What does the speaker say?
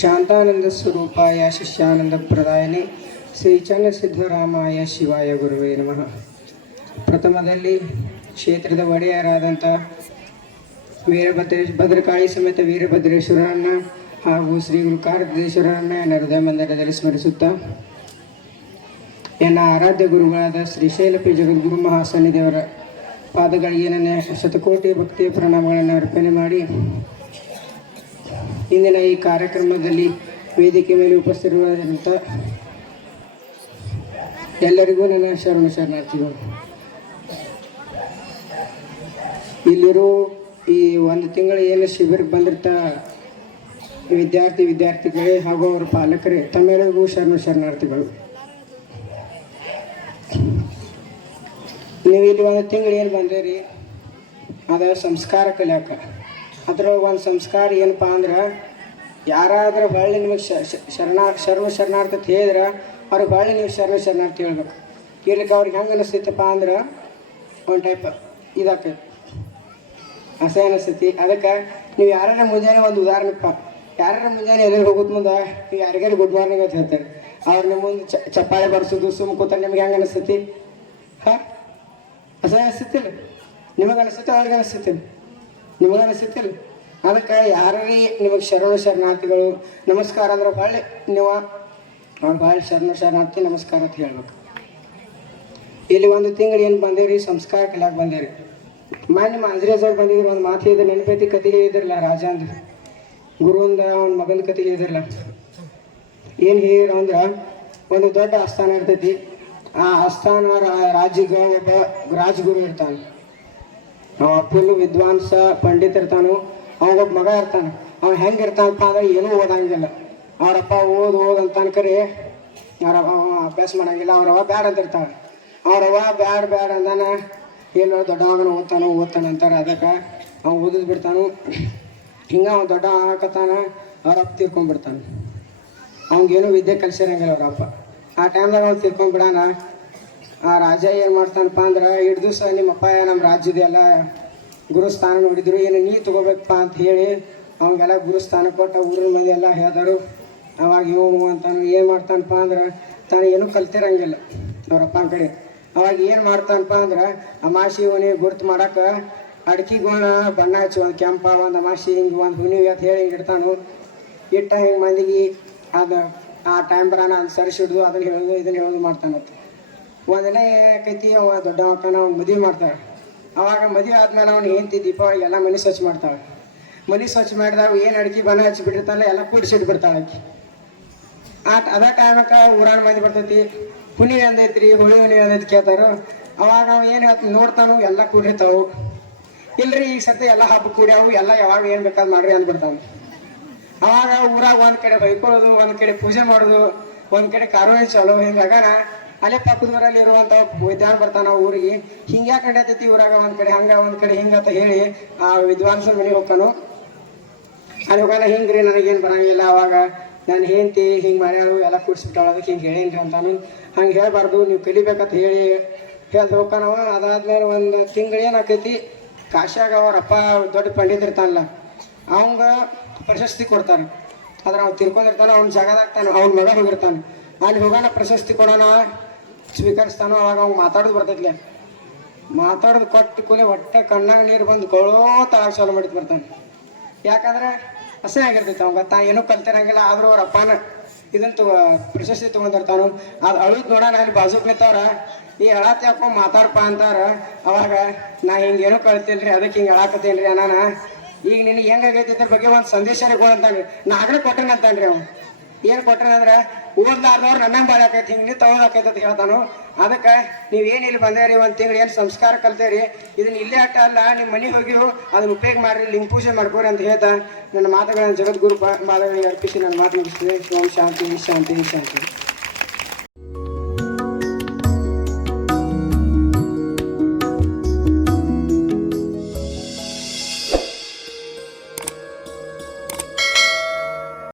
ಶಾಂತಾನಂದ ಸ್ವರೂಪಾಯ ಶಿಷ್ಯಾನಂದ ಪ್ರದಾಯನಿ ಶ್ರೀ ಚನ್ನ ಸಿದ್ದರಾಮಾಯ ಶಿವಾಯ ಗುರುವೇ ನಮಃ. ಪ್ರಥಮದಲ್ಲಿ ಕ್ಷೇತ್ರದ ಒಡೆಯರಾದಂಥ ವೀರಭದ್ರೇಶ್ ಭದ್ರಕಾಳಿ ಸಮೇತ ವೀರಭದ್ರೇಶ್ವರರನ್ನ ಹಾಗೂ ಶ್ರೀ ಗುರು ಕಾರ್ಯದೇಶ್ವರರನ್ನ ನನ್ನ ಹೃದಯ ಮಂದಿರದಲ್ಲಿ ಸ್ಮರಿಸುತ್ತಾ ನನ್ನ ಆರಾಧ್ಯ ಗುರುಗಳಾದ ಶ್ರೀ ಪಿ ಜಗದ್ಗುರು ಮಹಾಸನ್ನಿಧಿಯವರ ಪಾದಗಳಿಗೆ ನನ್ನ ಶತಕೋಟಿ ಭಕ್ತಿಯ ಪ್ರಣಾಮಗಳನ್ನು ಅರ್ಪಣೆ ಮಾಡಿ ಇಂದಿನ ಈ ಕಾರ್ಯಕ್ರಮದಲ್ಲಿ ವೇದಿಕೆ ಮೇಲೆ ಉಪಸ್ಥಿತರಿರುವಂಥ ಎಲ್ಲರಿಗೂ ನನ್ನ ಶರಣ ಶರಣಾರ್ಥಿಗಳು. ಇಲ್ಲಿರೋ ಈ ಒಂದು ತಿಂಗಳ ಏನು ಶಿಬಿರಕ್ಕೆ ಬಂದಿರ್ತ ವಿದ್ಯಾರ್ಥಿ ವಿದ್ಯಾರ್ಥಿಗಳೇ ಹಾಗೂ ಅವರ ಪಾಲಕರೇ, ತಮ್ಮೆಲ್ಲರಿಗೂ ಶರಣ ಶರಣಾರ್ಥಿಗಳು. ನೀವು ಇಲ್ಲಿ ಒಂದು ತಿಂಗಳು ಏನು ಬಂದಿರಿ? ಅದ ಸಂಸ್ಕಾರ ಕಲಿಯಾಕ. ಅದ್ರೊಳಗೆ ಒಂದು ಸಂಸ್ಕಾರ ಏನಪ್ಪ ಅಂದ್ರೆ, ಯಾರಾದ್ರೂ ಹೊಳ್ಳಿ ನಿಮಗೆ ಶರಣಾರ್ ಶರ್ವ ಶರಣಾರ್ಥ ಹೇಳಿದ್ರೆ ಅವ್ರಿಗೆ ಹೊಳ್ಳಿ ನೀವು ಶರಣ ಶರಣಾರ್ಥ ಹೇಳ್ಬೇಕು. ಇರ್ಲಿಕ್ಕೆ ಅವ್ರಿಗೆ ಹೆಂಗೆ ಅನಿಸ್ತೈತಪ್ಪ ಅಂದ್ರೆ, ಒಂದು ಟೈಪ್ ಇದಾಕೈತಿ ಅಸಹ್ಯ ಅನಿಸ್ತೈತಿ. ಅದಕ್ಕೆ ನೀವು ಯಾರ ಮುಂಜಾನೆ ಒಂದು ಉದಾಹರಣೆಪ್ಪ. ಯಾರಾರ ಮುಂಜಾನೆ ಎದುರು ಹೋಗೋದು ಮುಂದೆ ಯಾರಿಗಾರು ಗುಡ್ ಮಾರ್ನಿಂಗ್ ಅಂತ ಹೇಳ್ತಾರೆ. ಅವ್ರ ನಿಮ್ಮ ಮುಂದೆ ಚ ಚಪ್ಪಾಳೆ ಬರ್ಸೋದು ಸುಮ್ಮ ಕೂತಾರೆ ನಿಮ್ಗೆ ಹೆಂಗೆ ಅನಿಸ್ತೈತಿ? ಹಾಂ? ಅಸಹ್ಯ ಅನಿಸ್ತೈತಿಲ್ಲ ನಿಮಗೆ ಅನಿಸ್ತೈತೆ ಅವ್ರಿಗೆ ಅನಿಸ್ತೈತಿಲ್ಲ ನಿಮಗೆ ಅನಿಸ್ತೈತಿಲ್ಲ ಅದಕ್ಕೆ ಯಾರೀ ನಿಮಗೆ ಶರಣ ಶರಣಾರ್ಥಿಗಳು, ನಮಸ್ಕಾರ ಅಂದ್ರೆ ಭಾಳ ನೀವು. ಅವ್ರು ಭಾಳ ಶರಣ ಶರಣಾರ್ಥಿ, ನಮಸ್ಕಾರ ಅಂತ ಹೇಳ್ಬೇಕು. ಇಲ್ಲಿ ಒಂದು ತಿಂಗಳು ಏನು ಬಂದೇವ್ರಿ? ಸಂಸ್ಕಾರ ಕಲಾಕ್ ಬಂದೇವ್ರಿ. ಮಾನ್ಯ ಮಾಂಜ್ರೇಜ್ ಅವ್ರು ಬಂದಿದ್ರು, ಒಂದು ಮಾತು ಇದೆ ನೆನಪೈತಿ ಕತೆ ಹೇಳಿದ್ರಲ್ಲ ರಾಜ ಅಂದ್ರೆ. ಗುರುವಿಂದ ಅವ್ನ ಮಗನ ಕತೆ ಹೇಳಿದ್ರಲ್ಲ. ಏನು ಹೇಳಿದ್ರು ಅಂದ್ರೆ, ಒಂದು ದೊಡ್ಡ ಆಸ್ಥಾನ ಇರ್ತೈತಿ. ಆ ಆಸ್ಥಾನ ರಾಜ್ಯಗ ಒಬ್ಬ ರಾಜಗುರು ಇರ್ತಾನೆ ಫುಲ್ ವಿದ್ವಾಂಸ, ಪಂಡಿತ್ ಇರ್ತಾನು ಅವಾಗೊಬ್ಬ ಮಗ ಇರ್ತಾನೆ. ಅವ್ನು ಹೆಂಗೆ ಇರ್ತಾನಪ್ಪ ಅಂದ್ರೆ ಏನೂ ಓದಂಗಿಲ್ಲ. ಅವರಪ್ಪ ಓದು ಅಂತ ಅನ್ಕರಿ ಅವ್ರ ಅವ ಅಭ್ಯಾಸ ಮಾಡಂಗಿಲ್ಲ ಅವ್ರವ ಬ್ಯಾಡ ಅಂತ ಇರ್ತಾವೆ ಅವ್ರವ ಬ್ಯಾಡ ಬ್ಯಾಡ ಅಂದಾನ ಏನು ದೊಡ್ಡ ಮಗನ ಓದ್ತಾನು, ಓದ್ತಾನ ಅಂತಾರೆ, ಅದಕ್ಕೆ ಅವ್ನು ಓದಿದ್ ಬಿಡ್ತಾನು. ಹಿಂಗೆ ಅವ್ನು ದೊಡ್ಡ ಆಗಕತ್ತಾನ ಅವ್ರಪ್ಪ ತೀರ್ಕೊಂಡ್ಬಿಡ್ತಾನೆ ಅವ್ನಿಗೇನು ವಿದ್ಯೆ ಕಲಿಸಿರಂಗಿಲ್ಲ ಅವ್ರಪ್ಪ ಆ ಟೈಮ್ದಾಗ ಅವ್ನು ತಿರ್ಕೊಂಡ್ಬಿಡಾನ ಆ ರಾಜ ಏನು ಮಾಡ್ತಾನಪ್ಪ ಅಂದ್ರೆ ಎರಡು ದಿವಸ ನಿಮ್ಮ ನಿಮ್ಮಪ್ಪ ನಮ್ಮ ರಾಜ್ಯದ ಎಲ್ಲ ಗುರುಸ್ಥಾನ ನೋಡಿದ್ರು, ಏನು ನೀ ತಗೋಬೇಕಪ್ಪ ಅಂತ ಹೇಳಿ ಅವಂಗೆಲ್ಲ ಗುರುಸ್ಥಾನ ಕೊಟ್ಟ ಊರಿನ ಮಂದಿ ಎಲ್ಲ ಹೇಳಿದರು, ಅವಾಗ ಇವು ಅಂತಾನು, ಏನು ಮಾಡ್ತಾನಪ್ಪ ಅಂದ್ರೆ, ತಾನು ಏನೂ ಕಲ್ತಿರಂಗಿಲ್ಲ ಅವ್ರಪ್ಪನ ಕಡೆ. ಅವಾಗ ಏನು ಮಾಡ್ತಾನಪ್ಪ ಅಂದ್ರೆ, ಅಮಾಸಿ ಹುನಿ ಗುರ್ತು ಮಾಡಕ್ಕೆ ಅಡ್ಕಿಗಳನ್ನ ಬಣ್ಣ ಹಚ್ಚಿ, ಒಂದು ಕೆಂಪ, ಒಂದು ಅಮಾಸಿ, ಹಿಂಗೆ ಒಂದು ಹುನಿ ಅಂತ ಹೇಳಿ ಹಿಂಗೆ ಇಡ್ತಾನು. ಇಟ್ಟ ಹಿಂಗೆ ಮಂದಿಗೆ ಅದು, ಆ ಟೈಮ್ ಅದನ್ನು ಹಿಡಿದು ಅದನ್ನ ಹೇಳೋದು, ಇದನ್ನ ಹೇಳೋದು ಮಾಡ್ತಾನಂತ. ಒಂದಿನ ಏಕೈತಿ ಅವ ದೊಡ್ಡ ಮಕ್ಕನ ಅವ್ನು ಮದುವೆ ಮಾಡ್ತಾಳೆ ಅವಾಗ ಮದುವೆ ಆದ್ಮೇಲೆ ಅವ್ನು ಹೆಂಡತಿ ದೀಪಾವಳಿ ಎಲ್ಲ ಮನೆ ಸ್ವಚ್ಛ ಮಾಡ್ತಾಳೆ. ಮನೆ ಸ್ವಚ್ಛ ಮಾಡಿದಾಗ ಏನು ಅಡ್ಕೆ ಬನ ಹಚ್ಚಿ ಬಿಟ್ಟಿರ್ತಾಳೆ ಎಲ್ಲ ಕುಡಿಸಿಟ್ಟು ಬಿಡ್ತಾಳೆ ಆಕಿ. ಆ ಅದ ಟೈಮಕ್ಕೆ ಊರಾಣ ಮಂದಿ ಬರ್ತೈತಿ ಹುಣ್ಣಿ ಅಂದೈತ್ರಿ ಹುಳಿ ಹುಣಿ ಅಂದೈತಿ ಕೇಳ್ತಾರ. ಅವಾಗ ಅವ ಏನು ಹೇಳ್ತಾನೆ, ನೋಡ್ತಾನು ಎಲ್ಲ ಕೂಡಿರ್ತಾವು. ಇಲ್ರಿ ಈಗ ಸತಿ ಎಲ್ಲ ಹಬ್ಬ ಕೂಡ್ಯಾವು, ಎಲ್ಲ ಯಾವಾಗ ಏನು ಬೇಕಾದ್ ಮಾಡ್ರಿ ಅಂದ್ಬಿಡ್ತಾನೆ ಅವಾಗ ಊರಾಗ ಒಂದ್ ಕಡೆ ಬೈಕೊಳ್ಳೋದು, ಒಂದ್ ಕಡೆ ಪೂಜೆ ಮಾಡೋದು, ಒಂದ್ ಕಡೆ ಕಾರ್ವಾಯಿ ಚಲೋ ಹಿಂಗಾಗನ ಅಲ್ಲೇ ಪಕ್ಕದ ಊರಲ್ಲಿ ಇರುವಂತ ವಿದ್ವಾನ್ ಬರ್ತಾನ ಊರಿಗೆ. ಹಿಂಗ್ಯಾಕ್ ನಡೆಯತೈತಿ ಊರಾಗ ಒಂದ್ ಕಡೆ, ಹಂಗ ಒಂದ್ ಕಡೆ, ಹಿಂಗ ಅಂತ ಹೇಳಿ ಆ ವಿದ್ವಾಂಸನ ಮನೆಗೆ ಹೋಗ್ತಾನು. ಅಲ್ಲಿ ಹೋಗಲ್ಲ ಹಿಂಗ್ರಿ, ನನಗೇನು ಬರಂಗಿಲ್ಲ ಅವಾಗ. ನಾನು ಹೆಂಡತಿ ಹಿಂಗೆ ಮಾಡ್ಯಾಳು, ಎಲ್ಲ ಕೂಡ್ಸ್ಬಿಟ್ಟಾಳ, ಅದಕ್ಕೆ ಹಿಂಗೆ ಹೇಳೇನ್ರಿ ಅಂತಾನು. ಹಂಗೆ ಹೇಳ್ಬಾರ್ದು, ನೀವು ಕಲಿಬೇಕಂತ ಹೇಳಿ ಹೇಳ್ದು ಹೋಗ್ತಾನವ. ಅದಾದ್ಮೇಲೆ ಒಂದು ತಿಂಗಳು ಏನಾಕೈತಿ, ಕಾಶ್ಯಾಗ ಅವ್ರ ಅಪ್ಪ ದೊಡ್ಡ ಪಂಡಿತ ಇರ್ತಾನಲ್ಲ, ಅವಂಗ ಪ್ರಶಸ್ತಿ ಕೊಡ್ತಾನೆ. ಆದ್ರೆ ಅವ್ನು ತಿರ್ಕೊಂಡಿರ್ತಾನೆ, ಅವ್ನ ಜಾಗದಾಗ ತಾನು, ಅವ್ನ ಮಗ ಹೋಗಿರ್ತಾನೆ. ಅಲ್ಲಿ ಹೋಗೋಣ ಪ್ರಶಸ್ತಿ ಕೊಡೋಣ ಸ್ವೀಕರಿಸ್ತಾನೋ ಅವಾಗ ಅವ್ನು ಮಾತಾಡೋದು ಬರ್ತೈತ್ಲೆ. ಮಾತಾಡೋದು ಕೊಟ್ಟು ಕೂಲಿ ಹೊಟ್ಟೆ ಕಣ್ಣಾಗ ನೀರು ಬಂದು ಕೊಳೋ ತಳಗ ಚಾಲು ಮಾಡಿದ್ ಬರ್ತಾನೆ. ಯಾಕಂದ್ರೆ ಅಸಹ್ಯ ಆಗಿರ್ತೈತೆ ಅವಂಗ ತಾ ಏನೂ ಕಲ್ತಿರಂಗಿಲ್ಲ, ಆದ್ರೂ ಅವ್ರ ಅಪ್ಪನ ತಗೋ ಪ್ರಶಸ್ತಿ ತಗೊಂಡಿರ್ತಾನು ಅದು ಅಳುದ್ ನೋಡೋಣ ಅಲ್ಲಿ ಬಾಜುಕ್ ನಿಂತವ್ರ ಈ ಯಾಕೋ ಮಾತಾಡಪ್ಪ ಅಂತಾರ. ಅವಾಗ, ನಾ ಹಿಂಗೇನು ಕಳ್ತಿಲ್ರಿ ಅದಕ್ಕೆ ಹಿಂಗೆ ಹೇಳಾಕತ್ತೇನ್ರಿ ಅನಾನ ಈಗ ನಿನಗೆ ಹೆಂಗಾಗೈತಿ ಇದ್ರ ಬಗ್ಗೆ ಒಂದು ಸಂದೇಶ ಕೊಡಂತಾನ್ರಿ ನಾ ಆಗಲೇ ಕೊಟ್ಟನಂತಾನ್ರಿ ಅವ್ನು ಏನು ಕೊಟ್ಟನಂದ್ರೆ ಓದ್ಲಾರ್ದವ್ರು ನನ್ನಂಗೆ ಬಾಳಾಕೈತಿ ಹಿಂಗೆ ನೀವು ತಗೋದಾಕೈತಿ ಅಂತ ಹೇಳ್ತಾನು. ಅದಕ್ಕೆ ಇಲ್ಲಿ ಬಂದೇರಿ, ಒಂದು ತಿಂಗಳು ಏನು ಸಂಸ್ಕಾರ ಕಲ್ತೇರಿ ಇದನ್ನ ಇಲ್ಲೇ ಅಟ್ಟ ಅಲ್ಲ ನಿಮ್ಮ ಮನೆಗೆ ಹೋಗಿರು ಅದನ್ನ ಉಪಯೋಗ ಮಾಡ್ರಿ, ಲಿಂಗ ಪೂಜೆ ಮಾಡ್ಕೋರಿ ಅಂತ ಹೇಳ್ತಾ ನನ್ನ ಮಾತುಗಳನ್ನು ಜಗದ್ಗುರು ಪಾದಗಳಿಗೆ ಅರ್ಪಿಸಿ ನನ್ನ ಮಾತು ಮುಗಿಸ್ತೀನಿ. ಓಂ ಶಾಂತಿ ಶಾಂತಿ ಶಾಂತಿ.